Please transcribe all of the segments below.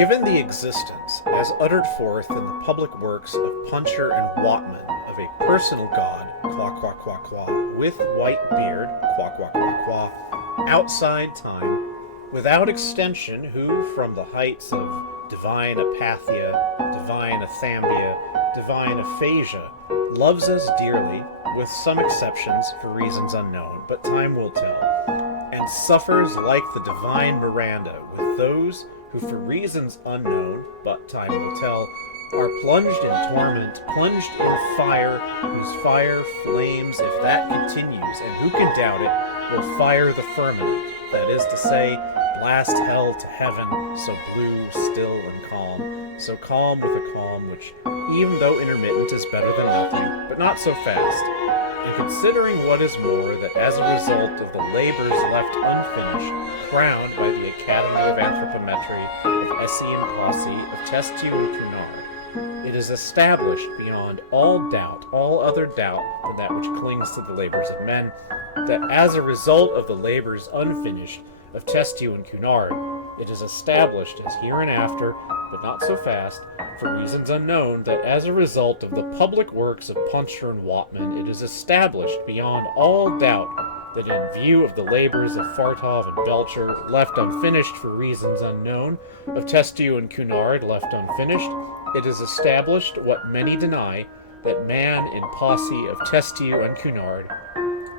Given the existence, as uttered forth in the public works of Puncher and Watman, of a personal God, qua qua qua qua, with white beard, qua qua qua qua, outside time, without extension, who from the heights of divine apathia, divine athambia, divine aphasia, loves us dearly, with some exceptions for reasons unknown, but time will tell, and suffers like the divine Miranda with those who for reasons unknown, but time will tell, are plunged in torment, plunged in fire, whose fire flames if that continues, and who can doubt it, will fire the firmament, that is to say, blast hell to heaven, so blue, still, and calm with a calm which, even though intermittent, is better than nothing, but not so fast. And considering what is more, that as a result of the labors left unfinished, crowned by the Academy of Anthropometry, of Essay and Posse, of Testu and Cunard, it is established beyond all doubt, all other doubt than that which clings to the labors of men, that as a result of the labors unfinished of Testu and Cunard, it is established as hereinafter, but not so fast, for reasons unknown, that as a result of the public works of Puncher and Watman, it is established beyond all doubt that in view of the labors of Fartov and Belcher, left unfinished for reasons unknown, of Testu and Cunard, left unfinished, it is established, what many deny, that man in posse of Testu and Cunard,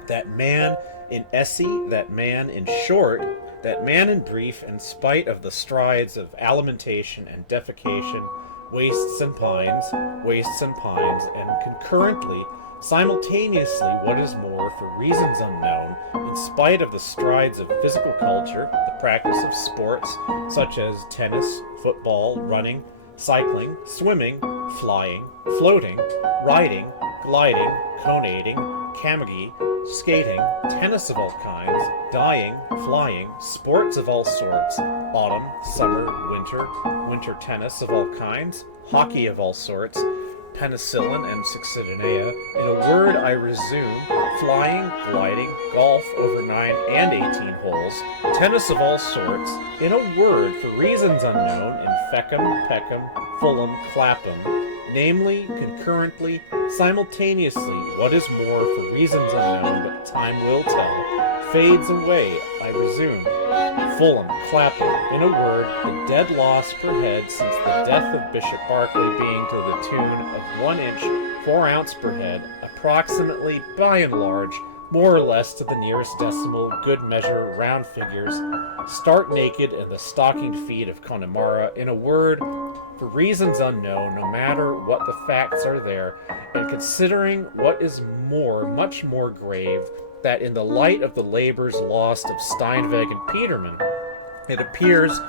that man in essay, that man in short, that man in brief, in spite of the strides of alimentation and defecation, wastes and pines, and concurrently, simultaneously, what is more, for reasons unknown, in spite of the strides of physical culture, the practice of sports, such as tennis, football, running, cycling, swimming, flying, floating, riding, gliding, conating, camogie, skating, tennis of all kinds, dyeing, flying, sports of all sorts, autumn, summer, winter tennis of all kinds, hockey of all sorts, penicillin and succedanea. In a word, I resume, flying, gliding, golf over 9 and 18 holes, tennis of all sorts, in a word, for reasons unknown, in Feckham, Peckham, Fulham, Clapham, namely, concurrently, simultaneously, what is more, for reasons unknown, but time will tell, fades away, I resume. Fulham, Clapham, in a word, the dead loss per head since the death of Bishop Berkeley being to the tune of 1 inch 4 ounce per head, approximately, by and large, more or less to the nearest decimal, good measure, round figures, stark naked in the stockinged feet of Connemara, in a word, for reasons unknown, no matter what the facts are there, and considering what is more, much more grave, that in the light of the labors lost of Steinweg and Peterman, it appears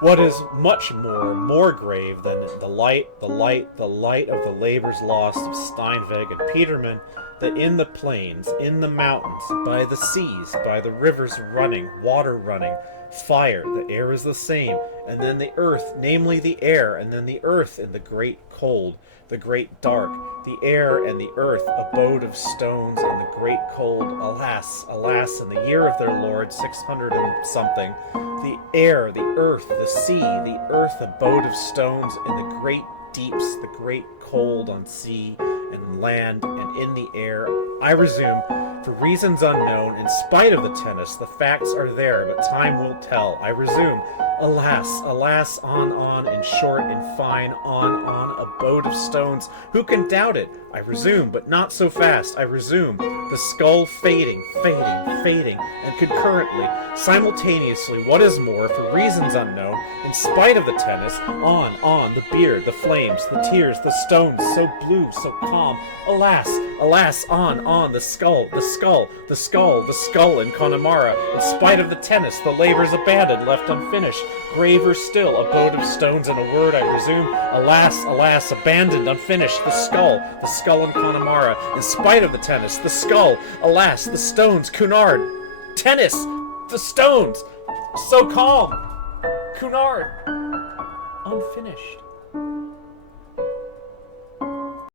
what is much more grave than the light of the labors lost of Steinweg and Peterman, that in the plains, in the mountains, by the seas, by the rivers running, water running, fire, the air is the same, and then the earth, namely the air, and then the earth in the great cold, the great dark, the air and the earth, abode of stones in the great cold, alas, alas, in the year of their Lord 600 and something, the air, the earth, the sea, the earth, abode of stones in the great deeps, the great cold on sea and land and in the air, I resume, for reasons unknown, in spite of the tennis, the facts are there, but time will tell. I resume, alas, alas, on, in short, in fine, on, abode of stones, who can doubt it? I resume, but not so fast. I resume, the skull fading, and concurrently, simultaneously, what is more, for reasons unknown, in spite of the tennis, on, the beard, the flames, the tears, the stones, so blue, so calm, alas, alas, on, the skull in Connemara, in spite of the tennis, the labors abandoned, left unfinished, graver still, abode of stones, in a word, I resume, alas, alas, abandoned, unfinished, the skull in Connemara, in spite of the tennis, the skull, alas, the stones, Cunard, tennis, the stones, so calm, Cunard, unfinished.